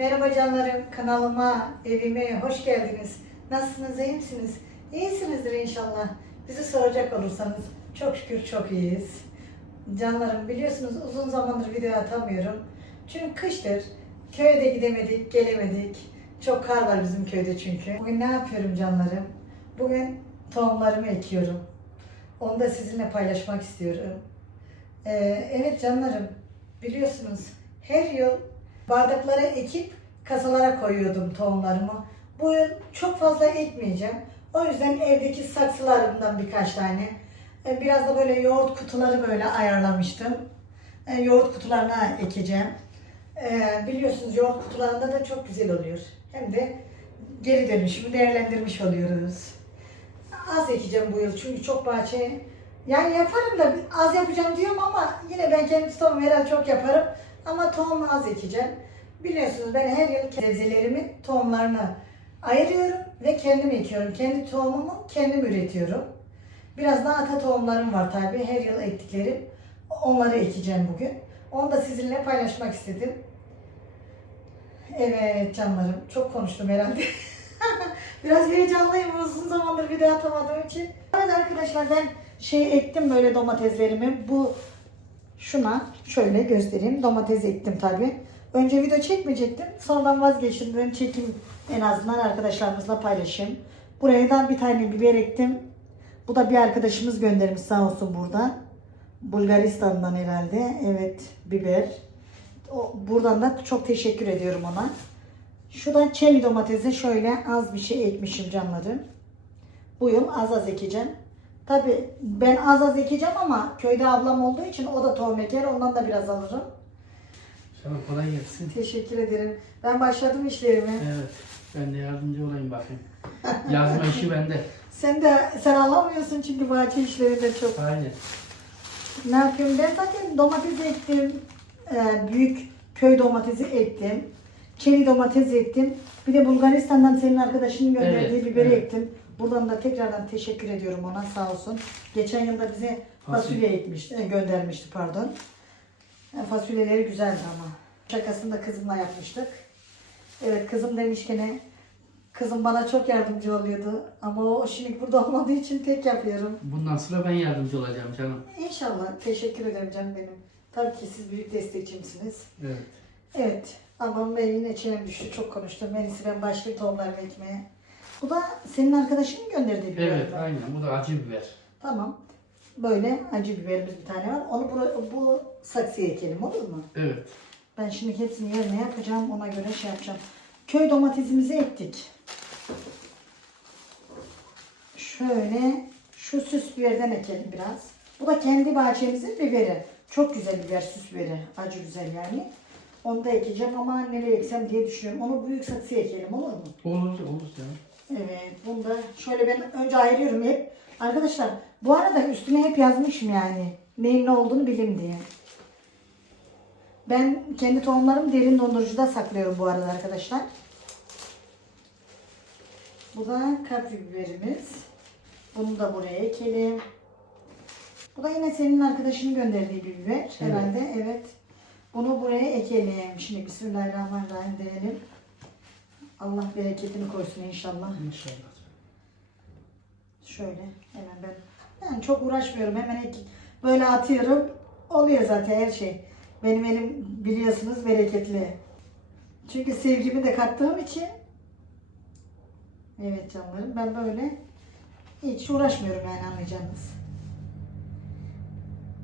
Merhaba canlarım, kanalıma, evime hoş geldiniz. Nasılsınız, iyi misiniz? İyisinizdir inşallah. Bizi soracak olursanız çok şükür çok iyiyiz. Canlarım biliyorsunuz uzun zamandır video atamıyorum. Çünkü kıştır. Köye de gidemedik, gelemedik. Çok kar var bizim köyde çünkü. Bugün ne yapıyorum canlarım? Bugün tohumlarımı ekiyorum. Onu da sizinle paylaşmak istiyorum. Ee, evet canlarım, biliyorsunuz her yıl bardaklara ekip kasalara koyuyordum tohumlarımı. Bu yıl çok fazla ekmeyeceğim. O yüzden evdeki saksılarımdan birkaç tane. e, Biraz da böyle yoğurt kutuları böyle ayarlamıştım. E, Yoğurt kutularına ekeceğim. E, Biliyorsunuz yoğurt kutularında da çok güzel oluyor. Hem de geri dönüşümü değerlendirmiş oluyoruz. Az ekeceğim bu yıl çünkü çok bahçe yani yaparım da az yapacağım diyorum ama yine ben kendi tohum herhalde çok yaparım. Ama tohumu az ekeceğim. Biliyorsunuz ben her yıl sebzelerimin tohumlarını ayırıyorum ve kendim ekiyorum. Kendi tohumumu kendim üretiyorum. Biraz daha ata tohumlarım var tabii. Her yıl ektiklerim. Onları ekeceğim bugün. Onu da sizinle paylaşmak istedim. Evet canlarım. Çok konuştum herhalde. Biraz heyecanlıyım uzun zamandır video atamadığım için. Evet arkadaşlar ben şey ektim böyle domateslerimi. Bu şuna şöyle göstereyim. Domates ektim tabi. Önce video çekmeyecektim. Sonradan vazgeçtim. Dedim çekim en azından arkadaşlarımızla paylaşayım. Buraya da bir tane biber ektim. Bu da bir arkadaşımız göndermiş sağ olsun burada. Bulgaristan'dan herhalde. Evet biber. O, buradan da çok teşekkür ediyorum ona. Şuradan çeri domatesi şöyle az bir şey ekmişim canlarım. Bu yıl az az ekeceğim. Tabi ben az az ekeceğim ama köyde ablam olduğu için o da tohum eker. Ondan da biraz alırım. Sana kolay gelsin. Teşekkür ederim. Ben başladım işlerime. Evet. Ben de yardımcı olayım bakayım. Yazma işi bende. Sen de sen alamıyorsun çünkü bahçe işlerinde çok. Aynen. Ne yapıyorum? Ben zaten domates ektim. Ee, büyük köy domatesi ektim. Çeri domates ektim. Bir de Bulgaristan'dan senin arkadaşının gönderdiği Evet, biberi evet. ektim. Buradan da tekrardan teşekkür ediyorum ona sağ olsun. Geçen yılda bize fasulye ekmişti, e, göndermişti pardon. E, Fasulyeleri güzeldi ama. Şakasını da kızımla yapmıştık. Evet kızım demişken kızım bana çok yardımcı oluyordu. Ama o şimdi burada olmadığı için tek yapıyorum. Bundan sonra ben yardımcı olacağım canım. İnşallah. Teşekkür ederim canım benim. Tabii ki siz büyük destekçimsiniz. Evet. Evet. Ama ben yine çenem düştü. Çok konuştum. En iyisi ben başlayayım tohumlarımı ekmeye. Bu da senin arkadaşının gönderdiği bir Evet biber. aynen. Bu da acı biber. Tamam. Böyle acı biberimiz bir tane var. Onu bu, bu saksıya ekelim olur mu? Evet. Ben şimdi hepsini yerine yapacağım. Ona göre şey yapacağım. Köy domatesimizi ektik. Şöyle şu süs biberden ekelim biraz. Bu da kendi bahçemizin biberi. Çok güzel biber süs biberi. Acı güzel yani. Onu da ekeceğim ama nereye eksem diye düşünüyorum. Onu büyük saksıya ekelim olur mu? Olur olur canım. Evet, şöyle ben önce ayırıyorum hep. Arkadaşlar bu arada üstüne hep yazmışım yani. Neyin ne olduğunu bilin diye. Ben kendi tohumlarımı derin dondurucuda saklıyorum bu arada arkadaşlar. Bu da kapri biberimiz. Bunu da buraya ekelim. Bu da yine senin arkadaşının gönderdiği bir biber herhalde. Evet. Bunu buraya ekelim. Şimdi Bismillahirrahmanirrahim diyelim. Allah bereketini koysun inşallah. İnşallah. Şöyle hemen ben yani çok uğraşmıyorum hemen ek, böyle atıyorum oluyor zaten her şey. Benim elim biliyorsunuz bereketli. Çünkü sevgimi de kattığım için evet canlarım ben böyle hiç uğraşmıyorum yani anlayacağınız.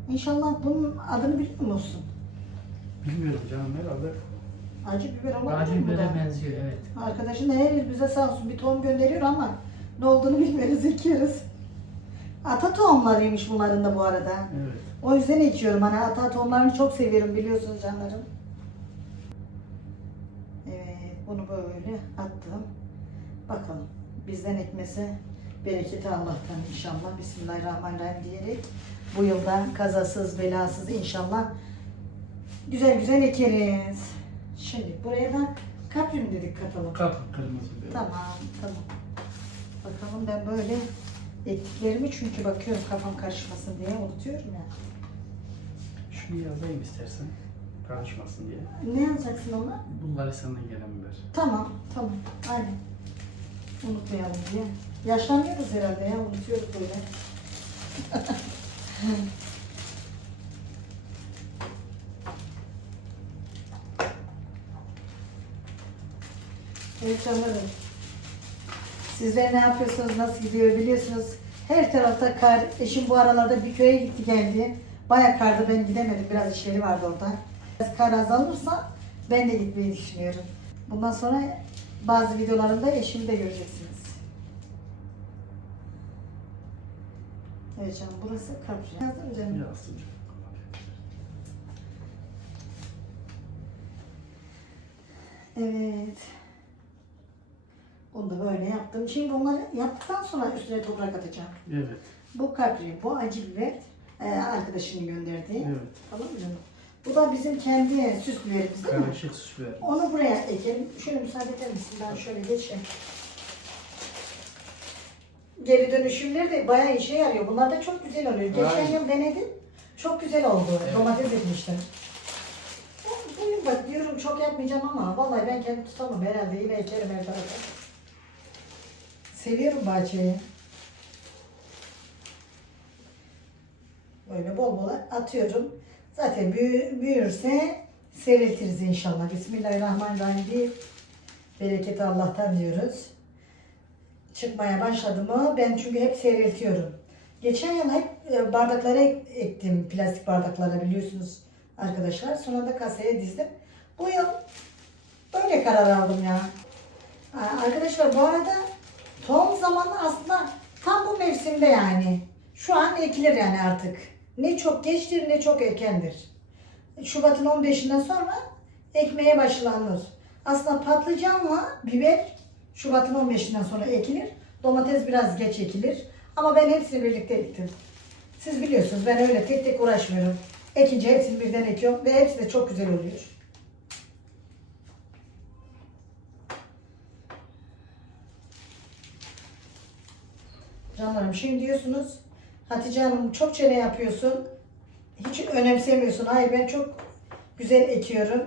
İnşallah bunun adını biliyor musun? Bilmiyorum canım herhalde. Acı biber olabilir Acı mi bu da? bibere benziyor evet. Arkadaşın da her yıl bize sağ olsun bir tohum gönderiyor ama ne olduğunu bilmiyoruz, ekiyoruz. Ata tohumlarıymış bunların da bu arada. Evet. O yüzden ekiyorum. Hani ata tohumlarını çok seviyorum biliyorsunuz canlarım. Evet, bunu böyle attım. Bakalım. Bizden ekmesi bereketi Allah'tan inşallah. Bismillahirrahmanirrahim diyerek bu yılda kazasız belasız inşallah güzel güzel ekeriz. Şimdi buraya da kaprim dedik katalım. Kapı kırmızı. Tamam, tamam. Bakalım ben böyle ektiklerimi çünkü bakıyorum kafam karışmasın diye unutuyorum ya. Şunu yazayım istersen. Karışmasın diye. Ne yazacaksın ona? Bulgaristan'dan gelen biber. Tamam, tamam. Aynen. Unutmayalım diye. Yaşlanıyoruz herhalde ya, unutuyoruz böyle. evet canlarım. Sizler ne yapıyorsunuz, nasıl gidiyor biliyorsunuz. Her tarafta kar. Eşim bu aralarda bir köye gitti geldi. Baya kardı ben gidemedim. Biraz işleri vardı orada. Biraz kar azalırsa ben de gitmeyi düşünüyorum. Bundan sonra bazı videolarımda eşimi de göreceksiniz. Evet canım burası Kapri. Yazdın mı canım? Yazsın. Evet. Bunu da böyle yaptım. Şimdi bunları yaptıktan sonra üstüne toprak atacağım. Evet. Bu kapri, bu acı biber e, arkadaşının gönderdiği. Evet. Tamam mı canım? Bu da bizim kendi süs biberimiz değil mi? Karışık süs biber. Onu buraya ekelim. Şöyle müsaade eder misin? Ben şöyle geçeyim. Geri dönüşümleri de bayağı işe yarıyor. Bunlar da çok güzel oluyor. Geçen Aynen. yıl denedim. Çok güzel oldu. Evet. Domates ekmiştim. Ben Bu yıl bak diyorum çok yapmayacağım ama vallahi ben kendim tutamam herhalde. Yine ekerim her tarafa. Seviyorum bahçeyi. Böyle bol bol atıyorum. Zaten büyü- büyürse seyretiriz inşallah. Bismillahirrahmanirrahim deyip bereketi Allah'tan diyoruz. Çıkmaya başladı mı ben çünkü hep seyreltiyorum. Geçen yıl hep e, bardaklara ek- ektim. Plastik bardaklara biliyorsunuz arkadaşlar. Sonra da kasaya dizdim. Bu yıl böyle karar aldım ya. Arkadaşlar bu arada tohum zamanı aslında tam bu mevsimde yani. Şu an ekilir yani artık. Ne çok geçtir ne çok erkendir. Şubat'ın 15'inden sonra ekmeye başlanır. Aslında patlıcanla biber Şubat'ın 15'inden sonra ekilir. Domates biraz geç ekilir. Ama ben hepsini birlikte ektim. Siz biliyorsunuz ben öyle tek tek uğraşmıyorum. Ekince hepsini birden ekiyorum ve hepsi de çok güzel oluyor. Canlarım şimdi diyorsunuz Hatice Hanım çok çene yapıyorsun. Hiç önemsemiyorsun. Hayır ben çok güzel ekiyorum.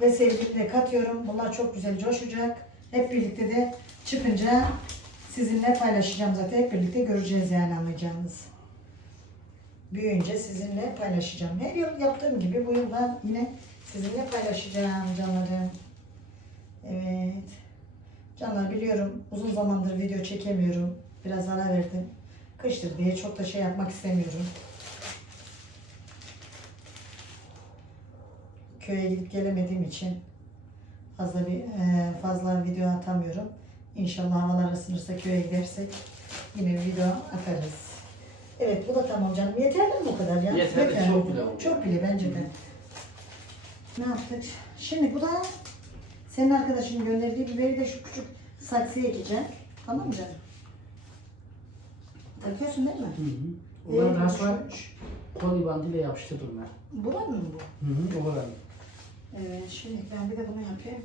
Ve sevgimi de katıyorum. Bunlar çok güzel coşacak. Hep birlikte de çıkınca sizinle paylaşacağım zaten. Hep birlikte göreceğiz yani anlayacağınız. Büyüyünce sizinle paylaşacağım. Her yıl yaptığım gibi bu yıl da yine sizinle paylaşacağım canlarım. Evet. Canlar biliyorum uzun zamandır video çekemiyorum. Biraz ara verdim. Kıştır diye çok da şey yapmak istemiyorum. Köye gidip gelemediğim için fazla bir e, fazla video atamıyorum. İnşallah havalar ısınırsa köye gidersek yine bir video atarız. Evet bu da tamam canım. Yeterli mi bu kadar ya? Yeterli, çok bile oldu. Çok bile bence de. Ne yaptık? Şimdi bu da senin arkadaşın gönderdiği biberi de şu küçük saksıya ekeceğim. Tamam mı canım? Takıyorsun değil mi? Hı hı. Onları daha sonra koli bandıyla yapıştırdım ben. Buranın mı bu? Hı hı. O kadar. Evet, şimdi ben bir de bunu yapayım.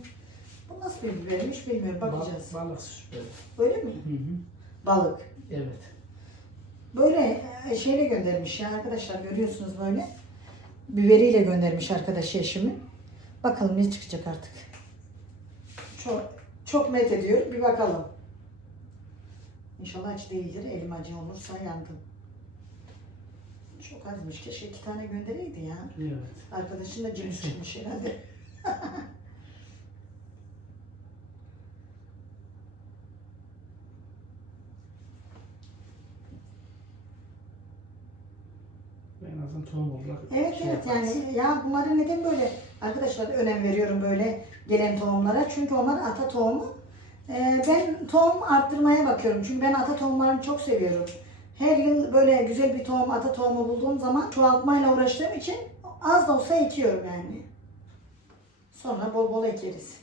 Bu nasıl bir bibermiş bilmiyorum. Bakacağız. Ba- balık süs biberi. Böyle mi? Hı hı. Balık. Evet. Böyle e, şeyle göndermiş ya arkadaşlar görüyorsunuz böyle. Biberiyle göndermiş arkadaş eşimi. Bakalım ne çıkacak artık. Çok çok met ediyor. Bir bakalım. İnşallah acı değildir. Elim acı olursa yandım. Çok azmış. Keşke iki tane göndereydi ya. Evet. Arkadaşın da cins çıkmış herhalde. En azından tohum olarak Evet şey evet yaparız. yani ya bunlara neden böyle arkadaşlar önem veriyorum böyle gelen tohumlara çünkü onlar ata tohumu. Ee, ben tohum arttırmaya bakıyorum çünkü ben ata tohumlarını çok seviyorum. Her yıl böyle güzel bir tohum ata tohumu bulduğum zaman çoğaltmayla uğraştığım için az da olsa ekiyorum yani. Sonra bol bol ekeriz.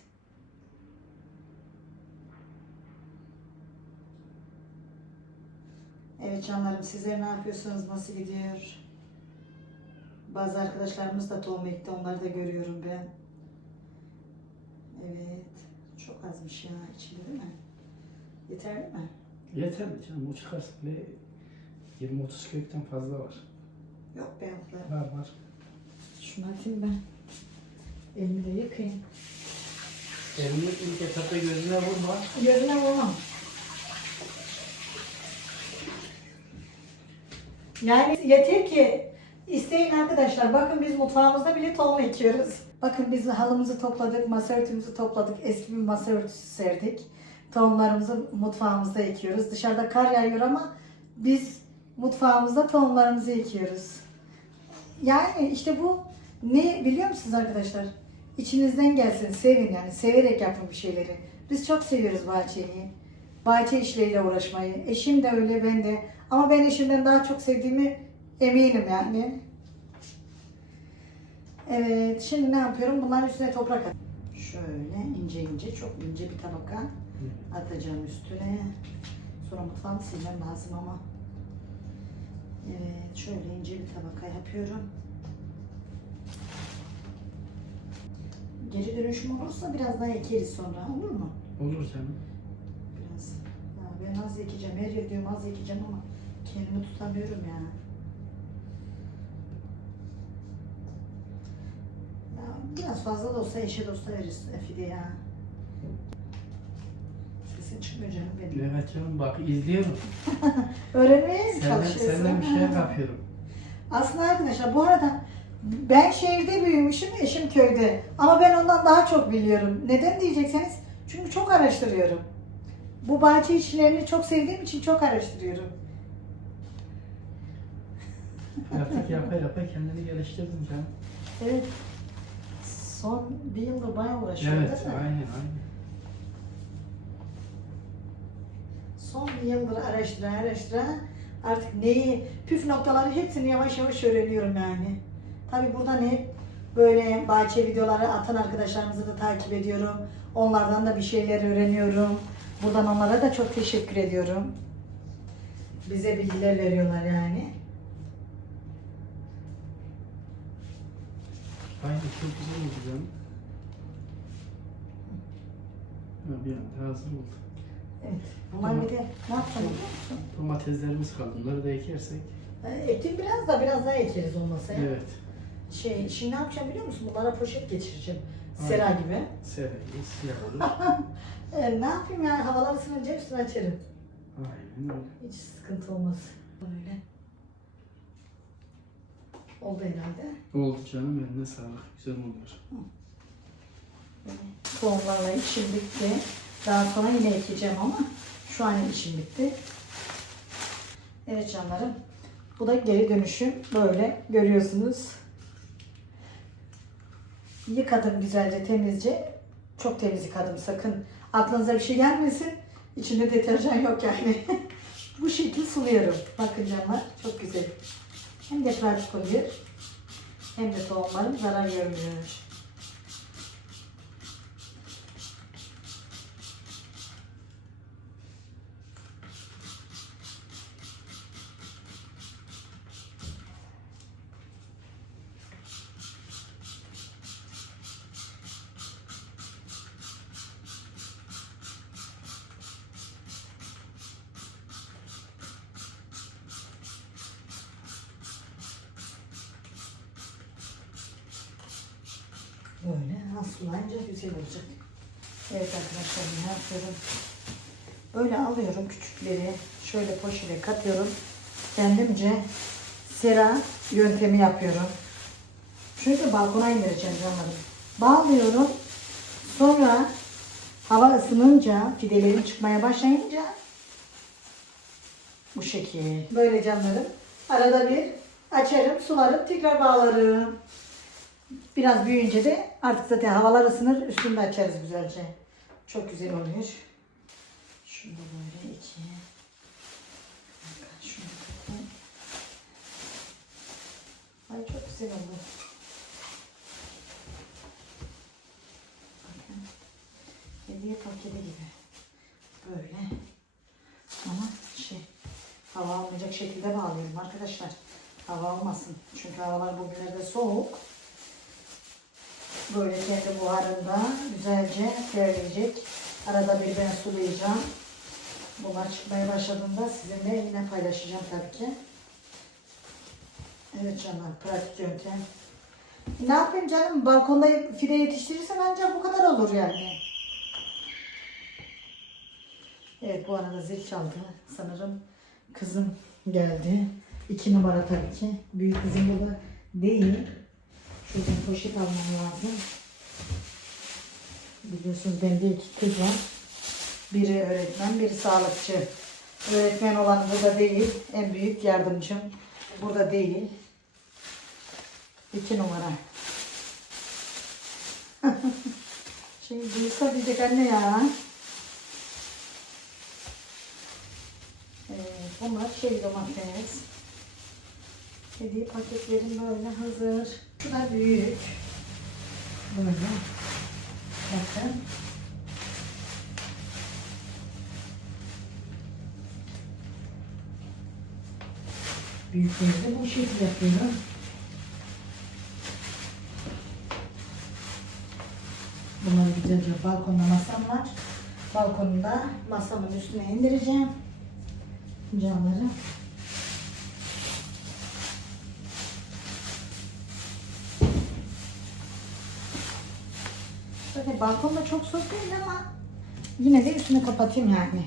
Evet canlarım sizler ne yapıyorsunuz? Nasıl gidiyor? Bazı arkadaşlarımız da tohum ekti. Onları da görüyorum ben. Evet. Çok azmış ya içinde değil mi? Yeterli mi? Yeterli canım. O çıkarsa bile 20-30 kökten fazla var. Yok be abla. Var var. Şunu atayım ben. Elimi de yıkayayım. Elini ilk etapta gözüne vurma. Gözüne vurmam. Yani yeter ki isteyin arkadaşlar. Bakın biz mutfağımızda bile tohum ekiyoruz. Bakın biz halımızı topladık, masa örtümüzü topladık, eski bir masa örtüsü serdik. Tohumlarımızı mutfağımızda ekiyoruz. Dışarıda kar yağıyor ama biz mutfağımızda tohumlarımızı ekiyoruz. Yani işte bu ne biliyor musunuz arkadaşlar? İçinizden gelsin, sevin yani. Severek yapın bir şeyleri. Biz çok seviyoruz bahçeyi. Bahçe işleriyle uğraşmayı. Eşim de öyle, ben de. Ama ben eşimden daha çok sevdiğimi eminim yani. Evet, şimdi ne yapıyorum? Bunların üstüne toprak at. Şöyle ince ince, çok ince bir tabaka atacağım üstüne. Sonra mutfağımı silmem lazım ama. Evet, şöyle ince bir tabaka yapıyorum. Geri dönüşüm olursa biraz daha ekeriz sonra, olur mu? Olur canım. Biraz. Ya ben az ekeceğim, her yer diyorum az ekeceğim ama kendimi tutamıyorum ya. Ya biraz fazla da olsa eşe dosta veririz Fide ya. Sesin çıkmıyor canım benim. Evet canım bak izliyorum. Öğrenmeye mi Senden, çalışıyorsun? senden bir şey yapıyorum. Aslında arkadaşlar bu arada ben şehirde büyümüşüm, eşim köyde. Ama ben ondan daha çok biliyorum. Neden diyecekseniz çünkü çok araştırıyorum. Bu bahçe işlerini çok sevdiğim için çok araştırıyorum. Artık yapa yapa kendini geliştirdin canım. Evet. Son bir yıldır bayağı uğraşıyorum Evet değil mi? aynen aynen. Son bir yıldır araştıra araştıra artık neyi, püf noktaları hepsini yavaş yavaş öğreniyorum yani. Tabi buradan hep böyle bahçe videoları atan arkadaşlarımızı da takip ediyorum. Onlardan da bir şeyler öğreniyorum. Buradan onlara da çok teşekkür ediyorum. Bize bilgiler veriyorlar yani. Aynen çok güzel oldu canım. Ha, bir anda hazır oldu. Evet. Ama bir de ne yapacağım biliyor musun? Domateslerimiz kaldı. Bunları da ekersek. Ee, Ektim biraz da biraz daha ekeriz olmasa. ya. Evet. Şey, şimdi ne yapacağım biliyor musun? Bunlara poşet geçireceğim. Aynen. Sera gibi. Severiz. Siyah olur. Ee, ne yapayım ya? Havalar ısınınca üstünü açarım. Aynen öyle. Hiç sıkıntı olmaz. Böyle. Oldu herhalde. Oldu canım eline sağlık. Güzel. Böyle Tohumlarla işim bitti. Daha sonra yine ekeceğim ama şu an işim bitti. Evet canlarım. Bu da geri dönüşüm. Böyle görüyorsunuz. Yıkadım güzelce temizce. Çok temiz yıkadım sakın. Aklınıza bir şey gelmesin. İçinde deterjan yok yani. Bu şekil suluyorum. Bakın canlar çok güzel. Hem de pratik oluyor. Hem de tohumlarım zarar görmüyor. Böyle aslanca güzel olacak. Evet arkadaşlar ne yapıyorum? Böyle alıyorum küçükleri. Şöyle poşete katıyorum. Kendimce sera yöntemi yapıyorum. Şöyle balkona indireceğim canlarım. Bağlıyorum. Sonra hava ısınınca, fidelerin çıkmaya başlayınca bu şekil. Böyle canlarım. Arada bir açarım, sularım, tekrar bağlarım. Biraz büyüyünce de artık zaten havalar ısınır. Üstünde açarız güzelce. Çok güzel oluyor. Şunu da böyle iki. Şunu. Ay çok güzel oldu. Bakın. Hediye paketi gibi. Böyle. Ama şey hava almayacak şekilde bağlıyorum arkadaşlar. Hava almasın. Çünkü havalar bugünlerde soğuk. Böyle kendi buharında güzelce terleyecek. Arada bir ben sulayacağım. Bunlar çıkmaya başladığında sizinle yine paylaşacağım tabii ki. Evet canlar pratik yöntem. Ne yapayım canım? Balkonda fide yetiştirirsen ancak bu kadar olur yani. Evet bu arada zil çaldı. Sanırım kızım geldi. İki numara tabii ki. Büyük kızım burada değil. Şuradan poşet almam lazım. Biliyorsunuz bende iki kız var. Biri öğretmen, biri sağlıkçı. Öğretmen olan burada değil. En büyük yardımcım burada değil. İki numara. Şimdi duysa diyecek anne ya. Evet, bunlar şey domates. Hediye paketlerim böyle hazır. Şu da büyük. Böyle. Bakın. Büyükleri de bu şekilde yapıyorum. Bunları güzelce balkonda masam var. Balkonda masamın üstüne indireceğim. Camları. Balkonda çok soğuk değil ama yine de üstünü kapatayım yani.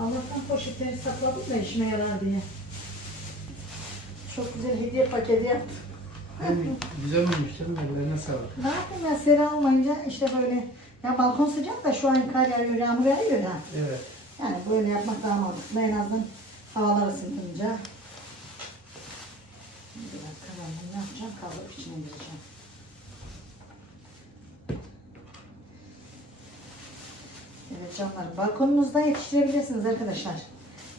Allah'tan poşetleri sakladım da işime yarar diye. Çok güzel hediye paketi yaptım. Güzel olmuş mi? Ellerine sağlık. Ne yapayım ben seri almayınca işte böyle ya balkon sıcak da şu an kar yağıyor, yağmur yağıyor ya. Evet. Yani böyle yapmak daha mantıklı. En azından havalar ısınınca. Bir dakika ben bunu yapacağım? Kaldırıp içine gireceğim. Evet canlarım. Balkonunuzda yetiştirebilirsiniz arkadaşlar.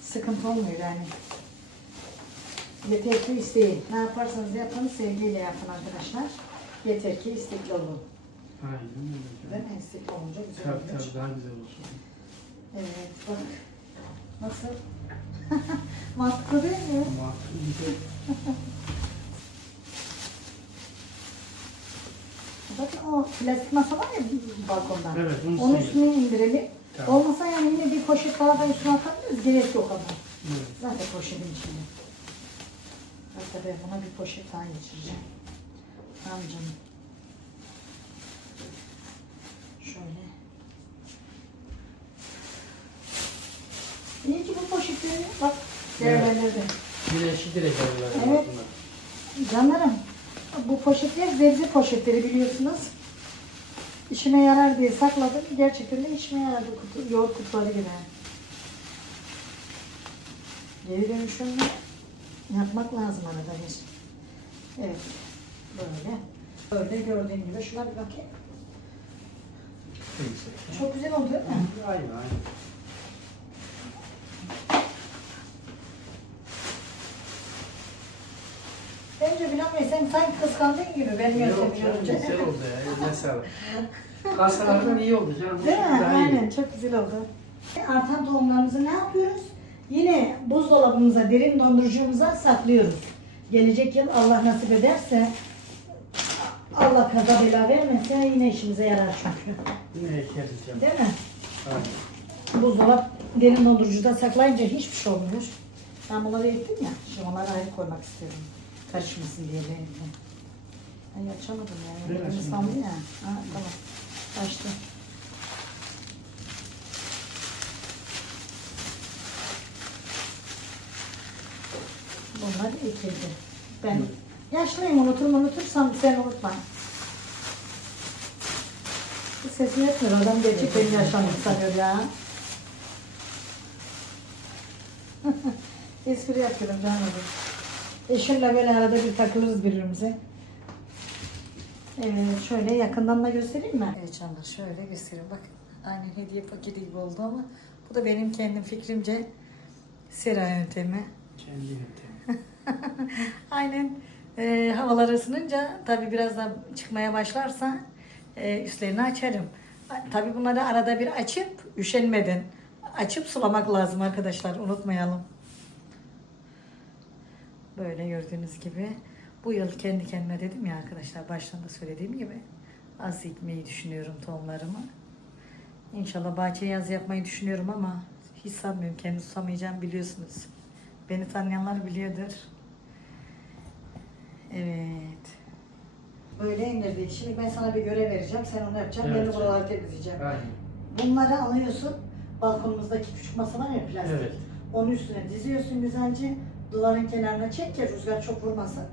Sıkıntı olmuyor yani. Yeter ki isteyin. Ne yaparsanız yapın sevgiyle yapın arkadaşlar. Yeter ki istekli olun. Aynen öyle. Değil mi? İstekli olunca güzel Tabii oluyor. tabii daha güzel olsun. Evet bak. Nasıl? Mantıklı değil mi? Ama güzel. Bakın o plastik masa var ya balkonda. Evet, onu Onun üstüne indirelim. Tamam. Olmasa yani yine bir poşet daha da üstüne atabiliriz. Gerek yok ama. Evet. Zaten poşetin içinde. Hatta ben buna bir poşet daha geçireceğim. Tamam canım. Şöyle. İyi ki bu poşetleri bak Evet. değerlendirdim. Güneşi direkt. Evet. Canlarım, bu poşetler zebze poşetleri biliyorsunuz. İşime yarar diye sakladım. Gerçekten de işime yaradı kutu, yoğurt kutuları gibi. Geri dönüşümü yapmak lazım arada bir. Evet, böyle. Böyle gördüğün gibi. Şuna bir bakayım. Çok güzel oldu değil mi? Aynen aynen. Bey sen sanki kıskandın gibi benim Yok yöntemimi canım görünce. güzel oldu ya. Eline sağlık. Kasalardan iyi oldu canım. Değil mi? Daha iyi. Aynen çok güzel oldu. Artan tohumlarımızı ne yapıyoruz? Yine buzdolabımıza, derin dondurucumuza saklıyoruz. Gelecek yıl Allah nasip ederse Allah kaza bela vermezse yine işimize yarar çünkü. Yine ekeriz canım. Değil mi? Aynen. Buzdolap derin dondurucuda saklayınca hiçbir şey olmuyor. Ben bunları ettim ya. Şimdi onları ayrı koymak istiyorum. Karışmasın diye benimle. Ay açamadım ya. Ver ıslandı ya. Ha, tamam. Açtı. Bunlar ekildi. Ben Evet. yaşlıyım unuturum unutursam sen unutma. Sesini etmiyor. Adam gerçekten yaşlanmış sanıyor ya. Espri yapıyorum canım. Eşimle böyle arada bir takılırız birbirimize. Evet, şöyle yakından da göstereyim mi? Evet canlar şöyle göstereyim. Bak aynen hediye paketi gibi oldu ama bu da benim kendim fikrimce sera yöntemi. Kendi yöntemi. Aynen e, havalar ısınınca tabii biraz da çıkmaya başlarsa e, üstlerini açarım. Tabii bunları arada bir açıp üşenmeden açıp sulamak lazım arkadaşlar unutmayalım. Böyle gördüğünüz gibi bu yıl kendi kendime dedim ya arkadaşlar baştan da söylediğim gibi az dikmeyi düşünüyorum tohumlarımı. İnşallah bahçe yaz yapmayı düşünüyorum ama hiç sanmıyorum kendi tutamayacağım biliyorsunuz. Beni tanıyanlar biliyordur. Evet. Böyle indirdik. Şimdi ben sana bir görev vereceğim. Sen onu yapacaksın. ben Evet de buraları temizleyeceğim. Aynen. Bunları alıyorsun. Balkonumuzdaki küçük masa var ya plastik. Evet. Onun üstüne diziyorsun güzelce. Duvarın kenarına çek ki rüzgar çok vurmasın.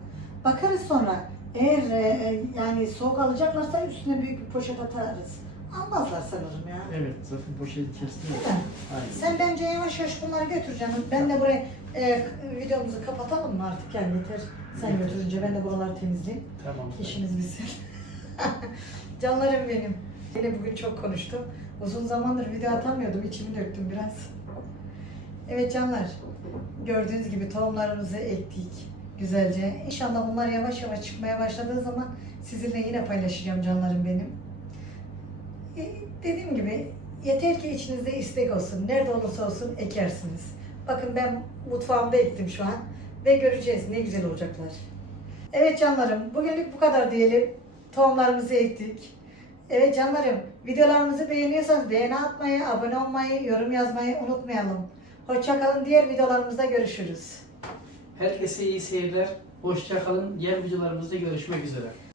Bakarız sonra. Eğer e, e, yani soğuk alacaklarsa üstüne büyük bir poşet atarız. Almazlar sanırım ya. Evet zaten poşeti kestim. Değil mi? Aynen. Sen bence yavaş yavaş bunları götür canım. Ben de buraya e, videomuzu kapatalım mı artık yani yeter. Sen götürünce ben de buraları temizleyeyim. Tamam. İşimiz bitsin. Canlarım benim. Yine bugün çok konuştum. Uzun zamandır video atamıyordum. İçimi döktüm biraz. Evet canlar. Gördüğünüz gibi tohumlarımızı ektik. Güzelce. İnşallah bunlar yavaş yavaş çıkmaya başladığı zaman sizinle yine paylaşacağım canlarım benim. E, dediğim gibi yeter ki içinizde istek olsun. Nerede olursa olsun ekersiniz. Bakın ben mutfağımda ektim şu an. Ve göreceğiz ne güzel olacaklar. Evet canlarım, bugünlük bu kadar diyelim. Tohumlarımızı ektik. Evet canlarım, videolarımızı beğeniyorsanız beğeni atmayı, abone olmayı, yorum yazmayı unutmayalım. Hoşçakalın, diğer videolarımızda görüşürüz. Herkese iyi seyirler. Hoşça kalın. Diğer videolarımızda görüşmek üzere.